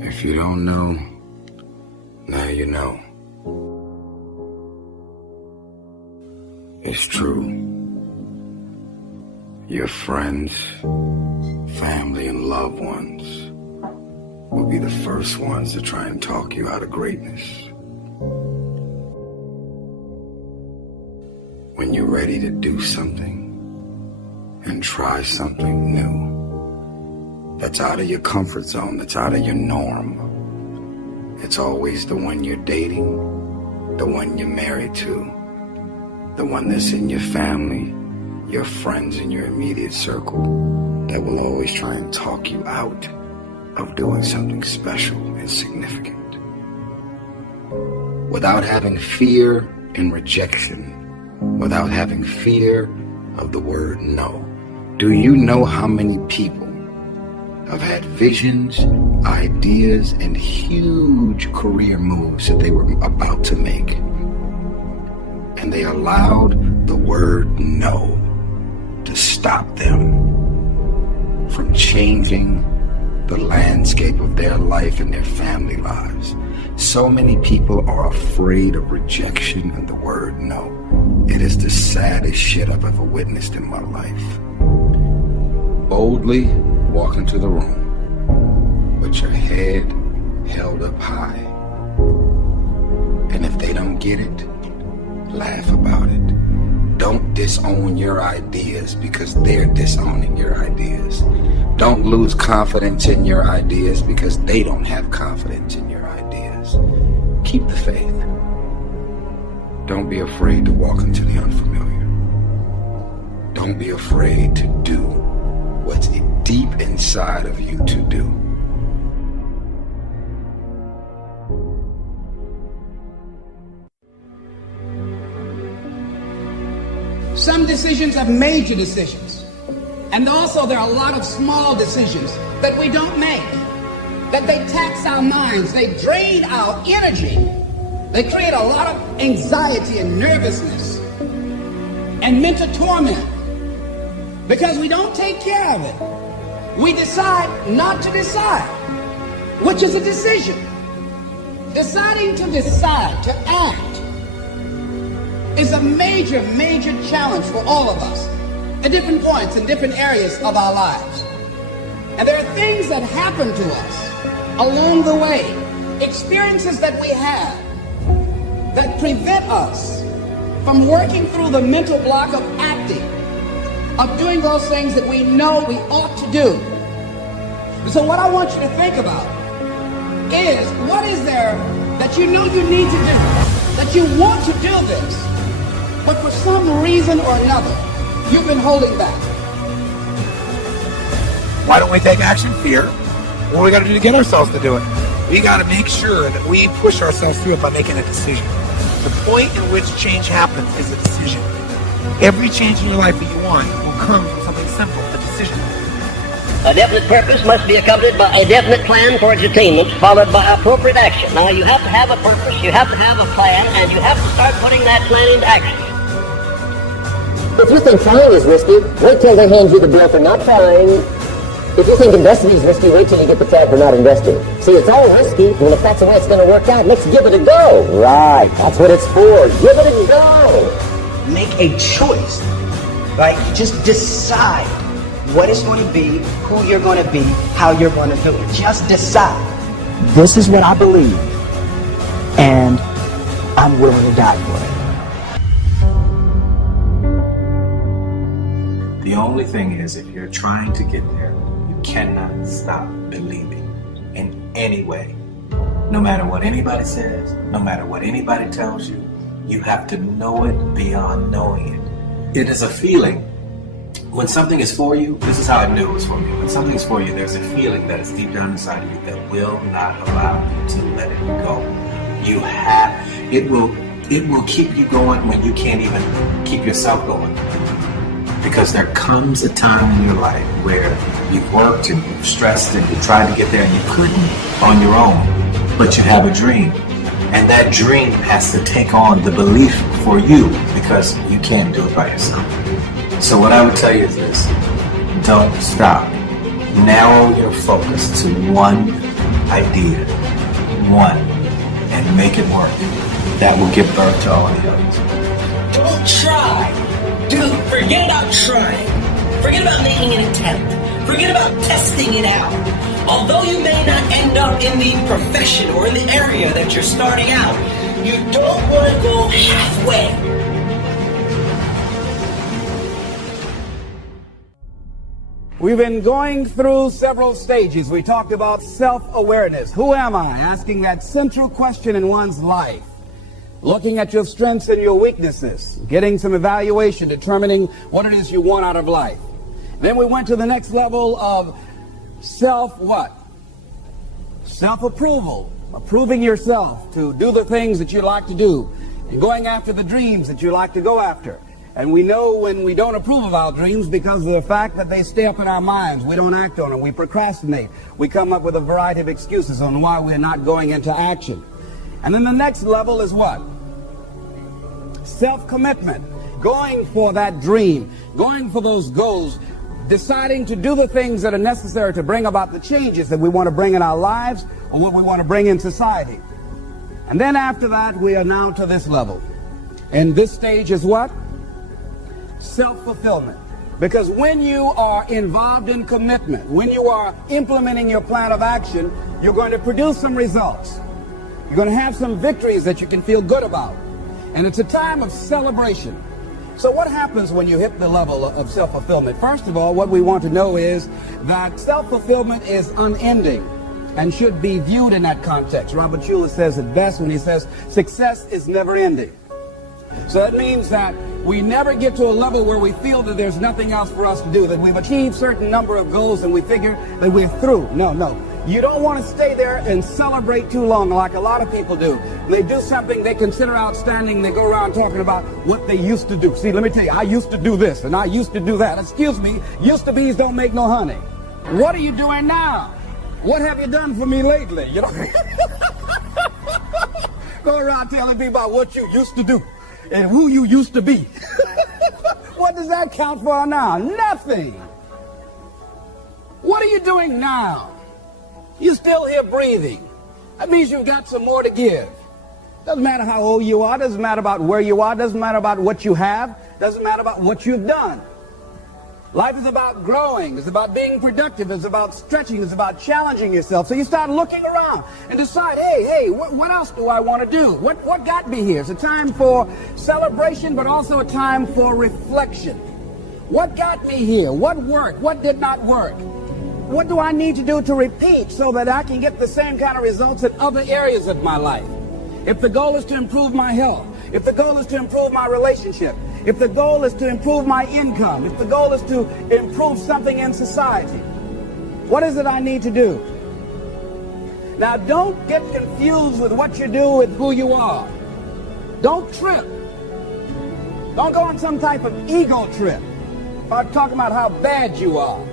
If you don't know, now you know. It's true. Your friends, family, and loved ones will be the first ones to try and talk you out of greatness. When you're ready to do something and try something new that's out of your comfort zone, that's out of your norm, it's always the one you're dating, the one you're married to, the one that's in your family, your friends in your immediate circle, that will always try and talk you out of doing something special and significant. Without having fear and rejection, without having fear of the word no. Do you know how many people have had visions, ideas, and huge career moves that they were about to make, and they allowed the word no to stop them from changing the landscape of their life and their family lives? So many people are afraid of rejection and the word no. It is the saddest shit I've ever witnessed in my life. Boldly walk into the room with your head held up high. And if they don't get it, laugh about it. Don't disown your ideas because they're disowning your ideas. Don't lose confidence in your ideas because they don't have confidence in your ideas. Keep the faith. Don't be afraid to walk into the unfamiliar. Don't be afraid to do what's deep inside of you to do. Some decisions are major decisions. And also there are a lot of small decisions that we don't make, that they tax our minds, they drain our energy, they create a lot of anxiety and nervousness and mental torment because we don't take care of it. We decide not to decide, which is a decision. Deciding to decide, to act, is a major, major challenge for all of us at different points in different areas of our lives. And there are things that happen to us along the way, experiences that we have that prevent us from working through the mental block of acting, of doing those things that we know we ought to do. And so what I want you to think about is, what is there that you know you need to do, that you want to do this, but for some reason or another, you've been holding back? Why don't we take action? Fear. What do we got to do to get ourselves to do it? We got to make sure that we push ourselves through it by making a decision. The point in which change happens is a decision. Every change in your life that you want will come from something simple, a decision. A definite purpose must be accompanied by a definite plan for its attainment, followed by appropriate action. Now, you have to have a purpose, you have to have a plan, and you have to start putting that plan into action. If you think trying is risky, wait till they hand you the bill for not trying. If you think investing is risky, wait till you get the tab for not investing. See, it's all risky, and if that's the way it's going to work out, let's give it a go. Right, that's what it's for. Give it a go. Make a choice, right? Just decide what it's going to be, who you're going to be, how you're going to do it. Just decide. This is what I believe, and I'm willing to die for it. The only thing is, if you're trying to get there, you cannot stop believing in any way. No matter what anybody says, no matter what anybody tells you, you have to know it beyond knowing it. It is a feeling. When something is for you, this is how I knew it was for me. When something is for you, there's a feeling that is deep down inside of you that will not allow you to let it go. It will keep you going when you can't even keep yourself going. Because there comes a time in your life where you've worked and you've stressed and you tried to get there and you couldn't on your own, but you have a dream. And that dream has to take on the belief for you because you can't do it by yourself. So what I would tell you is this: don't stop. Narrow your focus to one idea, one, and make it work. That will give birth to all the others. Don't try. Dude, forget about trying. Forget about making an attempt. Forget about testing it out. Although you may not end up in the profession or in the area that you're starting out, you don't want to go halfway. We've been going through several stages. We talked about self-awareness. Who am I? Asking that central question in one's life. Looking at your strengths and your weaknesses. Getting some evaluation, determining what it is you want out of life. Then we went to the next level of self-what? Self-approval. Approving yourself to do the things that you like to do. And going after the dreams that you like to go after. And we know when we don't approve of our dreams because of the fact that they stay up in our minds. We don't act on them. We procrastinate. We come up with a variety of excuses on why we're not going into action. And then the next level is what? Self-commitment. Going for that dream. Going for those goals. Deciding to do the things that are necessary to bring about the changes that we want to bring in our lives or what we want to bring in society. And then after that, we are now to this level. And this stage is what? Self-fulfillment. Because when you are involved in commitment, when you are implementing your plan of action, you're going to produce some results. You're going to have some victories that you can feel good about. And it's a time of celebration. So what happens when you hit the level of self-fulfillment? First of all, what we want to know is that self-fulfillment is unending and should be viewed in that context. Robert Schuller says it best when he says success is never ending. So that means that we never get to a level where we feel that there's nothing else for us to do, that we've achieved a certain number of goals and we figure that we're through. No. You don't want to stay there and celebrate too long like a lot of people do. They do something they consider outstanding. They go around talking about what they used to do. See, let me tell you, I used to do this and I used to do that. Excuse me, used to be's don't make no honey. What are you doing now? What have you done for me lately? You know, go around telling me about what you used to do and who you used to be. What does that count for now? Nothing. What are you doing now? You're still here breathing. That means you've got some more to give. Doesn't matter how old you are. Doesn't matter about where you are. Doesn't matter about what you have. Doesn't matter about what you've done. Life is about growing. It's about being productive. It's about stretching. It's about challenging yourself. So you start looking around and decide, hey, what else do I want to do? What got me here? It's a time for celebration, but also a time for reflection. What got me here? What worked? What did not work? What do I need to do to repeat so that I can get the same kind of results in other areas of my life? If the goal is to improve my health, if the goal is to improve my relationship, if the goal is to improve my income, if the goal is to improve something in society, what is it I need to do? Now, don't get confused with what you do with who you are. Don't trip. Don't go on some type of ego trip or talking about how bad you are.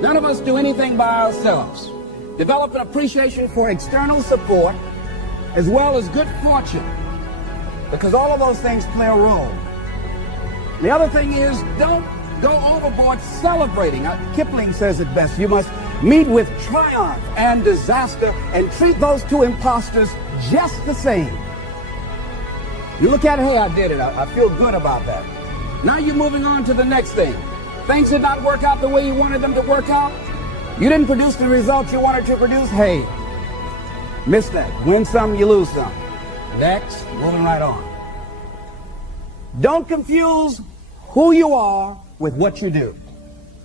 None of us do anything by ourselves. Develop an appreciation for external support as well as good fortune, because all of those things play a role. The other thing is, don't go overboard celebrating. Kipling says it best. You must meet with triumph and disaster and treat those two imposters just the same. You look at it, hey, I did it. I feel good about that. Now you're moving on to the next thing. Things did not work out the way you wanted them to work out. You didn't produce the results you wanted to produce. Hey, miss that. Win some, you lose some. Next, moving right on. Don't confuse who you are with what you do.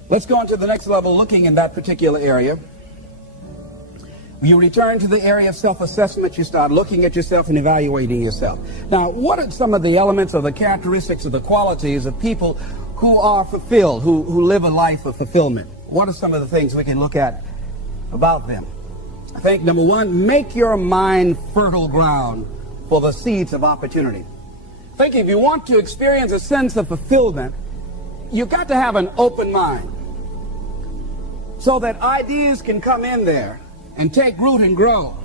Let's go on to the next level, looking in that particular area. You return to the area of self-assessment. You start looking at yourself and evaluating yourself. Now, what are some of the elements or the characteristics or the qualities of people who are fulfilled, who live a life of fulfillment? What are some of the things we can look at about them? I think, number one, make your mind fertile ground for the seeds of opportunity. I think if you want to experience a sense of fulfillment, you've got to have an open mind so that ideas can come in there and take root and grow.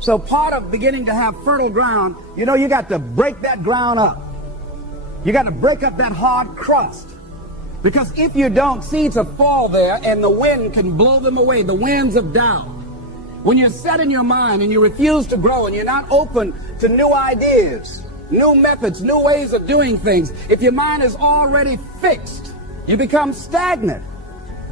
So part of beginning to have fertile ground, you got to break that ground up. You got to break up that hard crust. Because if you don't, seeds will fall there and the wind can blow them away, the winds of doubt. When you're set in your mind and you refuse to grow and you're not open to new ideas, new methods, new ways of doing things, if your mind is already fixed, you become stagnant.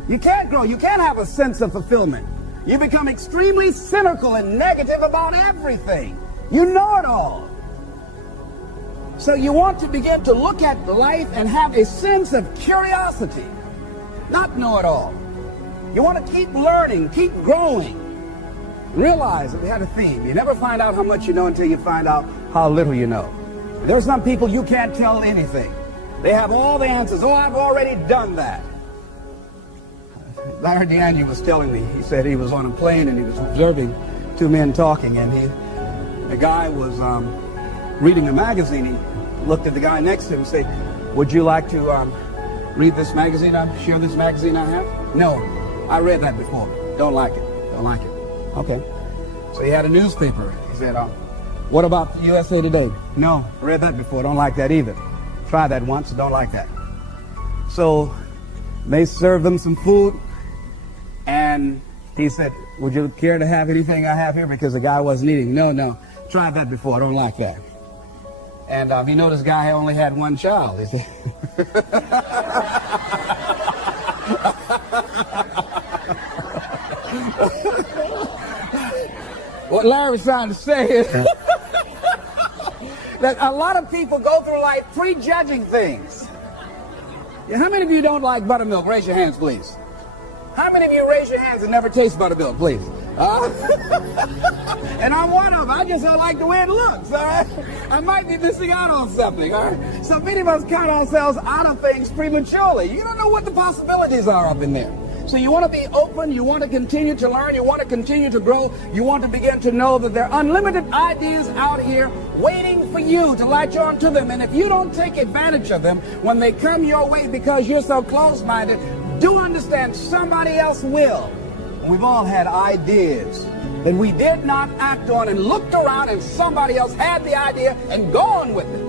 You can't grow. You can't have a sense of fulfillment. You become extremely cynical and negative about everything. You know it all. So you want to begin to look at life and have a sense of curiosity, not know it all. You want to keep learning, keep growing. Realize that we had a theme. You never find out how much you know until you find out how little you know. There are some people you can't tell anything. They have all the answers. Oh, I've already done that. Larry DeAngelo was telling me, he said he was on a plane and he was observing two men talking, and the guy was reading a magazine. He looked at the guy next to him and said, would you like to read this magazine? Share this magazine I have? No, I read that before. Don't like it. Don't like it. Okay. So he had a newspaper. He said, what about USA Today? No, I read that before. Don't like that either. Tried that once. Don't like that. So they served them some food, and he said, would you care to have anything I have here? Because the guy wasn't eating. No, tried that before. I don't like that. And you know this guy only had one child. He said, what Larry was trying to say is that a lot of people go through life prejudging things. How many of you don't like buttermilk? Raise your hands, please. How many of you raise your hands and never taste buttermilk, please? And I'm one of them. I just don't like the way it looks, all right? I might be missing out on something, all right? So many of us count ourselves out of things prematurely. You don't know what the possibilities are up in there. So you want to be open, you want to continue to learn, you want to continue to grow, you want to begin to know that there are unlimited ideas out here waiting for you to latch on to them. And if you don't take advantage of them when they come your way because you're so close-minded, do understand somebody else will. We've all had ideas that we did not act on and looked around and somebody else had the idea and gone with it.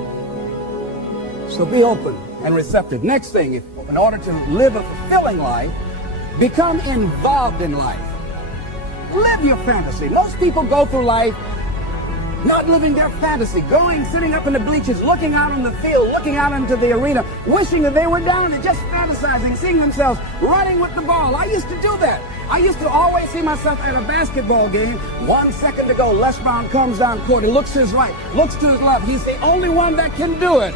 So be open and receptive. Next thing, in order to live a fulfilling life, become involved in life. Live your fantasy. Most people go through life not living their fantasy, sitting up in the bleachers, looking out on the field, looking out into the arena, wishing that they were down and just fantasizing, seeing themselves running with the ball. I used to do that. I used to always see myself at a basketball game, 1 second to go, Les Brown comes down court and looks to his right, looks to his left. He's the only one that can do it.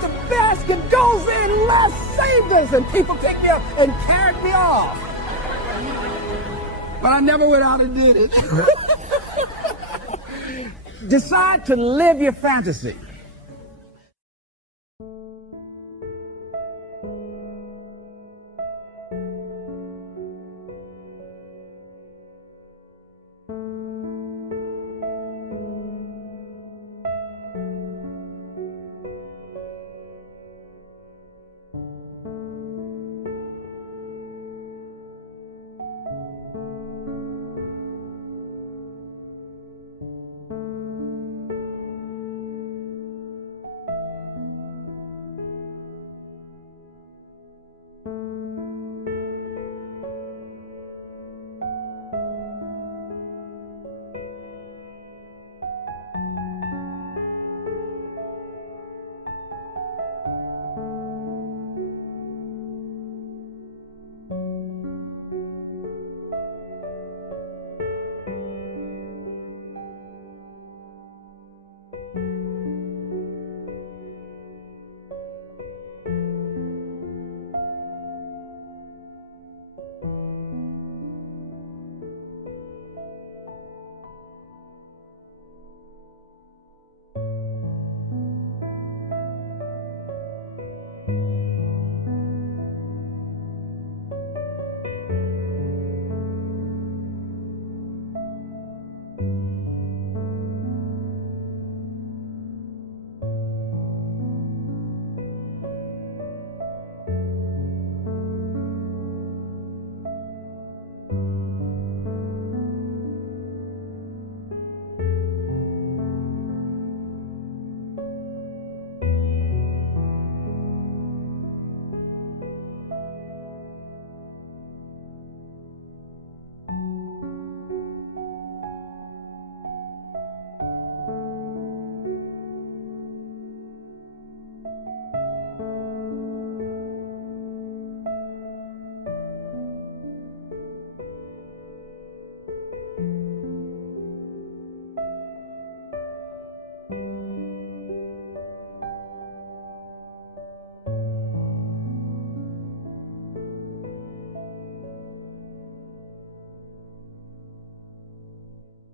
The basket goes in, Les saved us, and people picked me up and carried me off. But I never went out and did it. Decide to live your fantasy.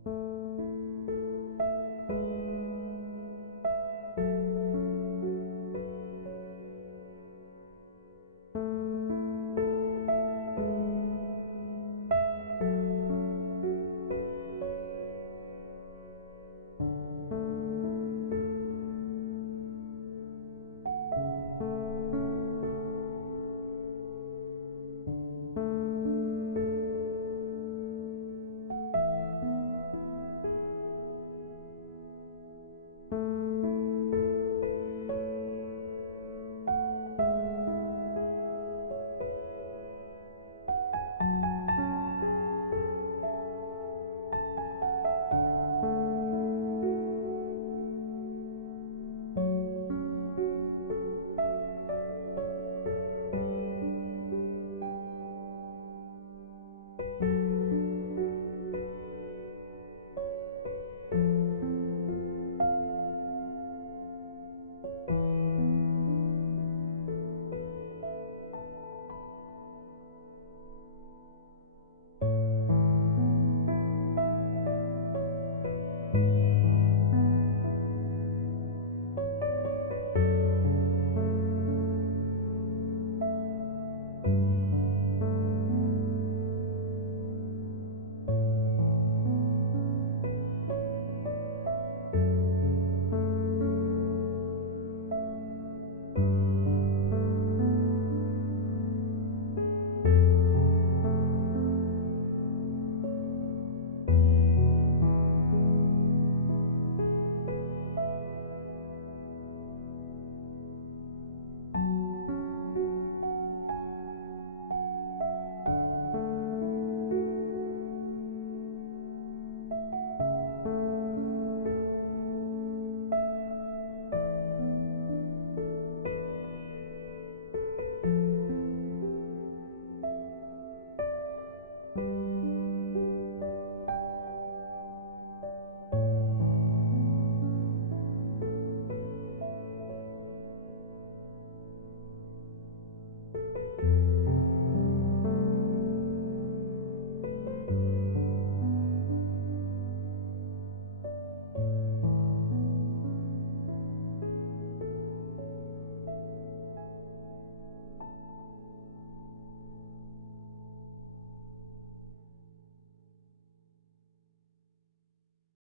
you.